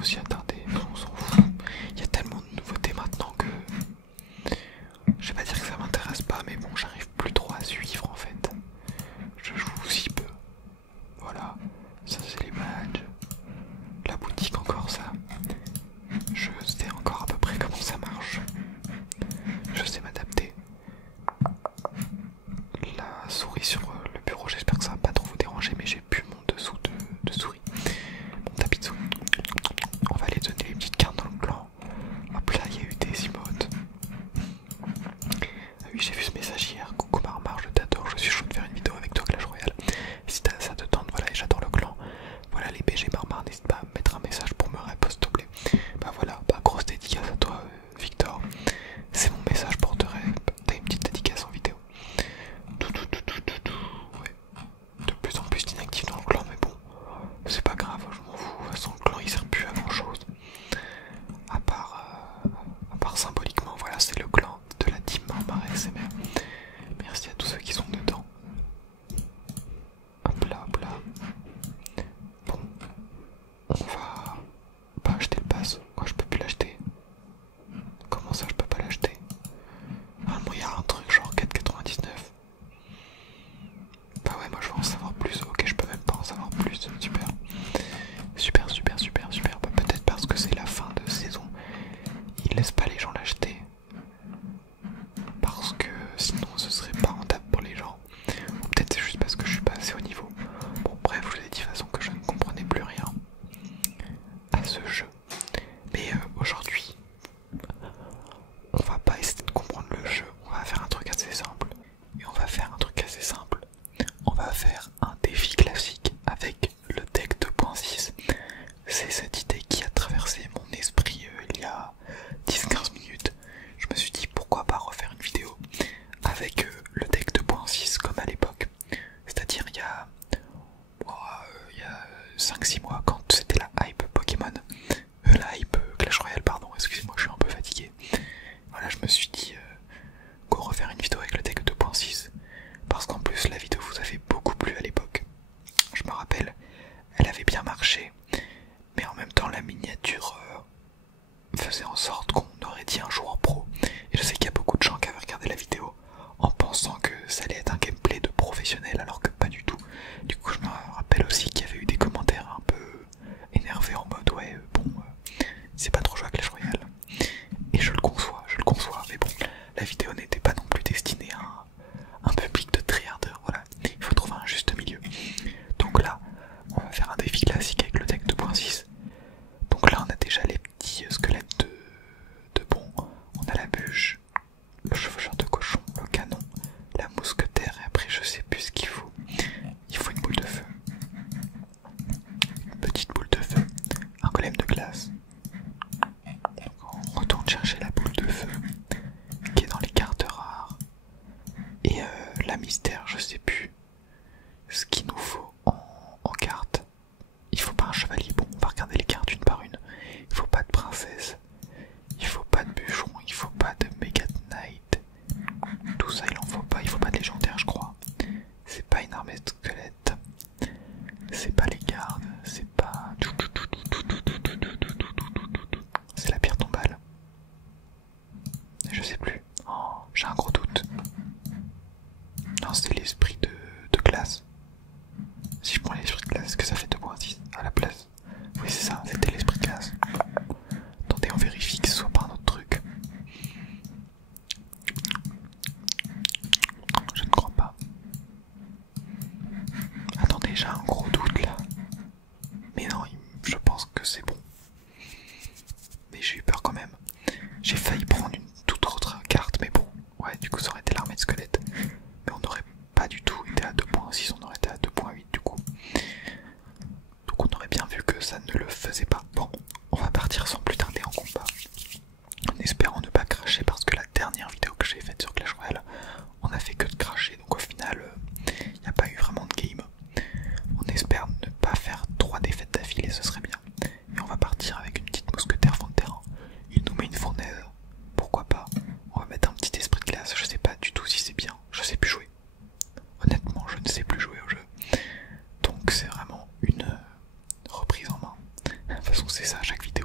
trop s'y attarder, on s'en fout. Il y a tellement de nouveautés maintenant que je vais pas dire que ça m'intéresse pas, mais bon, j'arrive plus trop à suivre en fait. Je joue si peu. Voilà, ça c'est les badges. La boutique encore ça. Je sais encore à peu près comment ça marche. Je sais m'adapter. La souris sur le bureau, j'espère que ça va pas trop vous déranger, mais j'ai plus mon dessous de souris. Mon tapis de souris. On va aller donner les petites cartes dans le clan. Hop là, il y a eu des emotes. Ah oui, j'ai vu ce message hier. Coucou Marmar, je t'adore, je suis chaud de faire une vidéo avec toi Clash Royale. Si ça te tente, voilà, et j'adore le clan. Voilà les BG Marmar, n'hésite pas à me mettre un message pour me répondre s'il te plaît. Bah voilà, bah grosse dédicace à toi Victor. C'est mon message pour te t'as une petite dédicace en vidéo. Ouais. De plus en plus d'inactifs dans le clan, mais bon, c'est pas grave, je m'en fous. De toute façon, le clan il sert plus à grand chose. À part symboliquement, voilà, c'est le clan de la team Marmar SMR. Merci à tous ceux qui sont dedans. Hop là, hop là. Bon, on va pas acheter le pass. Quoi, je peux plus l'acheter? Comment ça, je peux pas l'acheter? Ah, moi, il y a un truc genre 4,99. Bah ouais, moi je veux en savoir plus. Ok, je peux même pas en savoir plus. Super. Super, super, super, super. Bah, peut-être parce que c'est la fin de saison. Ils laissent pas les gens l'acheter. Parce que sinon ce serait pas rentable pour les gens. Ou peut-être c'est juste parce que je suis pas assez haut niveau. Bon, bref, je vous ai dit de toute façon que je ne comprenais plus rien à ce jeu. Mais aujourd'hui, on va pas essayer de comprendre le jeu. On va faire un truc assez simple. Et on va faire un truc assez simple. On va faire un défi classique avec le deck 2.6. C'est cette idée qui a traversé mon esprit il y a 10-15 minutes. Je me suis dit pourquoi pas refaire une vidéo avec le deck 2.6 comme à l'époque. C'est-à-dire il y a 5-6 mois quand c'était la hype Pokémon. La hype Clash Royale, pardon, excusez-moi, je suis un peu fatigué. Voilà, je me suis dit go refaire une vidéo avec le deck 2.6. Parce qu'en plus la vidéo vous avait beaucoup plu à l'époque. Je me rappelle, elle avait bien marché, mais en même temps la miniature faisait en sorte qu'on aurait dit un joueur pro. Et je sais qu'il y a beaucoup de gens qui avaient regardé la vidéo en pensant que ça allait être un gameplay de professionnel alors que pas du tout. Du coup je me rappelle aussi qu'il y avait eu des commentaires un peu énervés en mode ouais c'est pas trop joué à Clash Royale. Et je le conçois, mais bon, la vidéo n'était pas non plus destinée à un public de tryharders, voilà, il faut trouver un juste milieu. Donc là, on va faire un défi classique avec le deck 2.6. Donc là on a déjà les petits squelettes de bon, on a la bûche, le chevaucheur de cochon, le canon, la mousquetaire, et après je sais plus ce qu'il faut. Il faut une boule de feu, une petite boule de feu, un golem de glace. Donc on retourne chercher la boule de feu qui est dans les cartes rares. Et la mystère, je sais plus ce qu'il nous faut en carte. Il faut pas un chevalier, bon on va regarder les cartes une par une. Il faut pas de princesse, il faut pas de bûcheron, il faut pas de Mega Knight. Tout ça il en faut pas, il faut pas de légendaire je crois. C'est pas une armée de squelettes, c'est pas les gardes, c'est pas... C'est la pierre tombale. Je sais plus, oh, j'ai un gros doute. Non c'est l'esprit de glace. Si je prends l'esprit de glace, est-ce que ça fait 2.6 à la place? Oui c'est ça, c'était l'esprit de glace. Attendez, on vérifie que ce soit pas un autre truc. Je ne crois pas. Attendez, j'ai un gros doute là. Mais non, je pense que c'est bon. Mais j'ai eu peur quand même. J'ai failli prendre une toute autre carte, mais bon. Ouais, du coup ça aurait été l'armée de squelettes. Mais on n'aurait pas du tout été à 2.6, on aurait été à 2.8 du coup. Donc on aurait bien vu que ça ne le faisait pas. Bon, on va partir sans plus tarder en combat. En espérant ne pas cracher parce que la dernière vidéo que j'ai faite sur Clash Royale, on a fait que de cracher. Donc au final, il n'y a pas eu vraiment de game. On espère ne pas faire 3 défaites d'affilée, ce serait bien. Et on va partir avec une petite mousquetaire fond de terrain. Il nous met une fournaise. Pourquoi pas? On va mettre un petit esprit de glace. Je sais pas du tout si c'est bien. Je sais plus jouer. Honnêtement, je ne sais plus jouer au jeu. Donc c'est vraiment une reprise en main. De toute façon, c'est ça à chaque vidéo.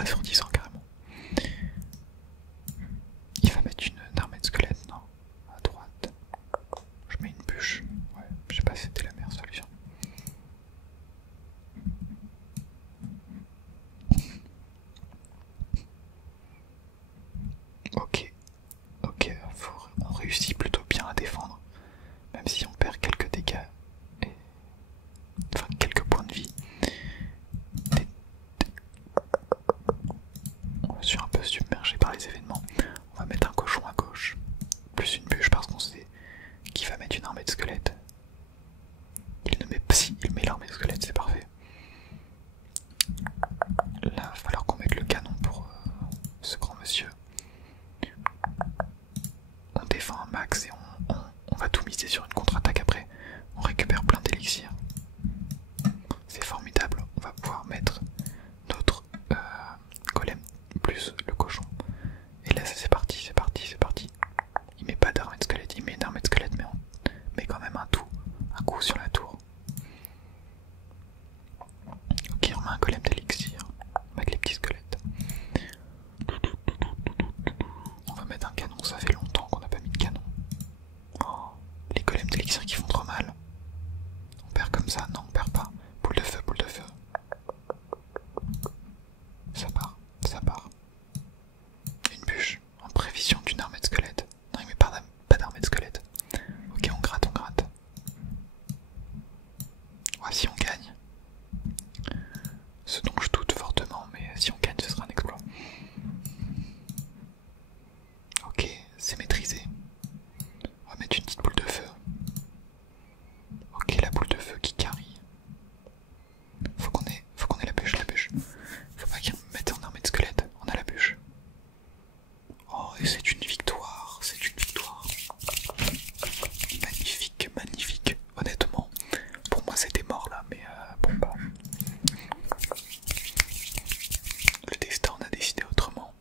pas sur 10 ans carrément. Il va mettre une armée de squelettes, non? À droite. Je mets une bûche. Ouais, je sais pas si c'était la meilleure solution. Ok, ok, on réussit plutôt bien à défendre, même si on perd quelques dégâts, enfin quelques points de vie. Je suis un peu submergé par les événements. On va mettre un cochon à gauche, plus une bûche parce qu'on sait qu'il va mettre une armée de squelettes. Il ne met pas si, il met l'armée de squelettes, c'est parfait. Là, il va falloir qu'on mette le canon pour ce grand monsieur. On défend un max et on va tout miser sur une contre-attaque après. On récupère plein d'élixirs. C'est formidable, on va pouvoir mettre notre golem plus le cochon. Et là c'est parti, c'est parti, c'est parti. Il met pas d'armée de squelette, il met une armée de squelette mais on met quand même un coup sur la tour. Ok, on met un golem d'élixir avec les petits squelettes. On va mettre un canon, ça fait longtemps qu'on n'a pas mis de canon. Oh, les golems d'élixir qui font trop mal. On perd comme ça, non on perd pas. Boule de feu, boule de feu. Ça part, ça part. Une bûche, en prévision d'une armée de squelettes. Non il met pas d'armée de squelettes. Ok on gratte, on gratte. Ouais si on gagne. Ce dont je doute fortement, mais si on gagne ce sera un exploit. Ok, c'est maîtrisé. On va mettre une petite boule de feu. Ok, la boule de feu qui carry. Faut qu'on ait la bûche, la bûche. Faut pas qu'il me mette en armée de squelette. On a la bûche. Oh, et c'est une victoire, c'est une victoire. Magnifique, magnifique. Honnêtement, pour moi c'était mort là, mais bon bah. Le destin en a décidé autrement.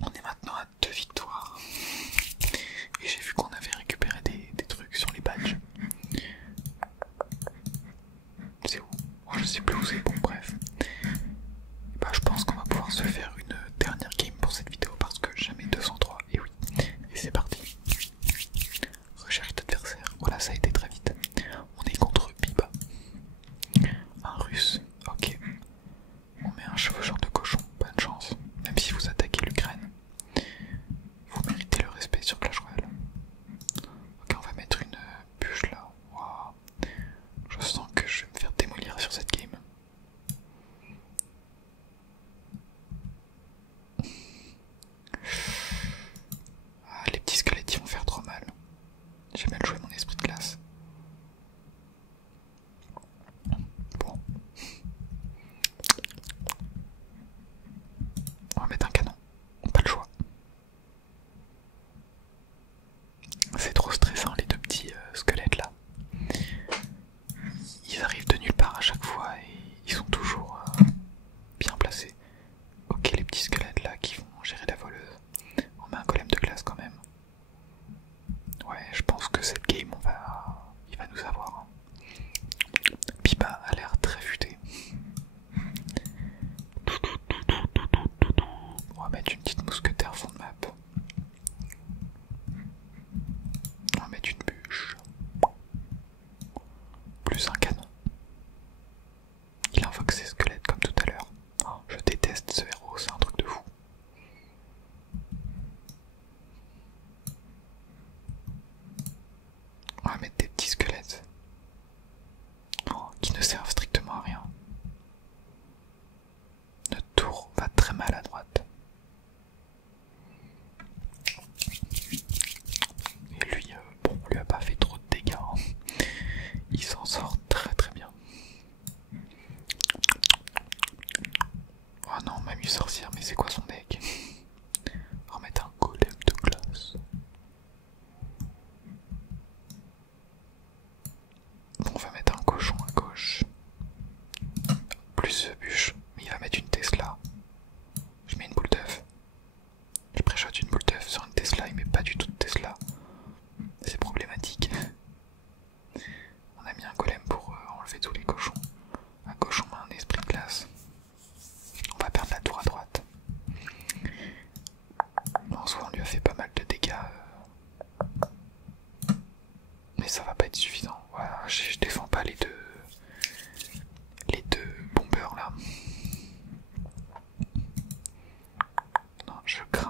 On est maintenant à 2 victoires. Et j'ai vu qu'on avait récupéré des trucs sur les badges. C'est où? Oh, je sais plus où c'est, bon bref. Et bah, je pense qu'on va pouvoir se faire une dernière game pour cette vidéo parce que jamais 203. Et oui, et c'est parti. Recherche d'adversaire. Voilà, ça a été très vite. On est contre Biba. Un russe, ok. On met un chevaucheur de cochon, bonne chance. Même si vous attaquez l'Ukraine, vous méritez le respect sur Clash Royale. Ok, on va mettre une bûche là. Wow. Je sens que je vais me faire démolir sur cette game. Ah, les petits squelettes ils vont faire trop mal. J'ai mal joué mon esprit de glace. Bon. On va mettre un canon. Pas le choix. C'est trop stressant les deux petits squelettes là. Ils arrivent de nulle part à chaque fois et ils sont toujours bien placés. Ok, les petits squelettes là qui vont gérer la voleuse. On met un golem de glace quand même. Ouais, je pense que cette game il va nous avoir. Biba a l'air très futé. On va mettre une petite mousquetaire fond de map. On va mettre une bûche. Plus un canon. Il invoque ses squelettes comme tout à l'heure. Oh, je déteste ce héros, c'est un truc de fou. On va mettre des petits squelettes. Oh, qui ne servent strictement à rien. Notre tour va très mal à droite. Et lui, bon, on lui a pas fait trop de dégâts. Hein. Il s'en sort très très bien. Oh non, Mamie sorcière, mais c'est quoi son deck? On va mettre un golem de glace. Bon, on va mettre un cochon à gauche. Plus bûche, mais il va mettre une Tesla. Je mets une boule d'œuf. Je pré-shot une boule d'œuf sur une Tesla, il met pas du tout de Tesla. C'est problématique. On a mis un golem pour enlever tous les cochons. À gauche on met un esprit de glace. On va perdre la tour je crains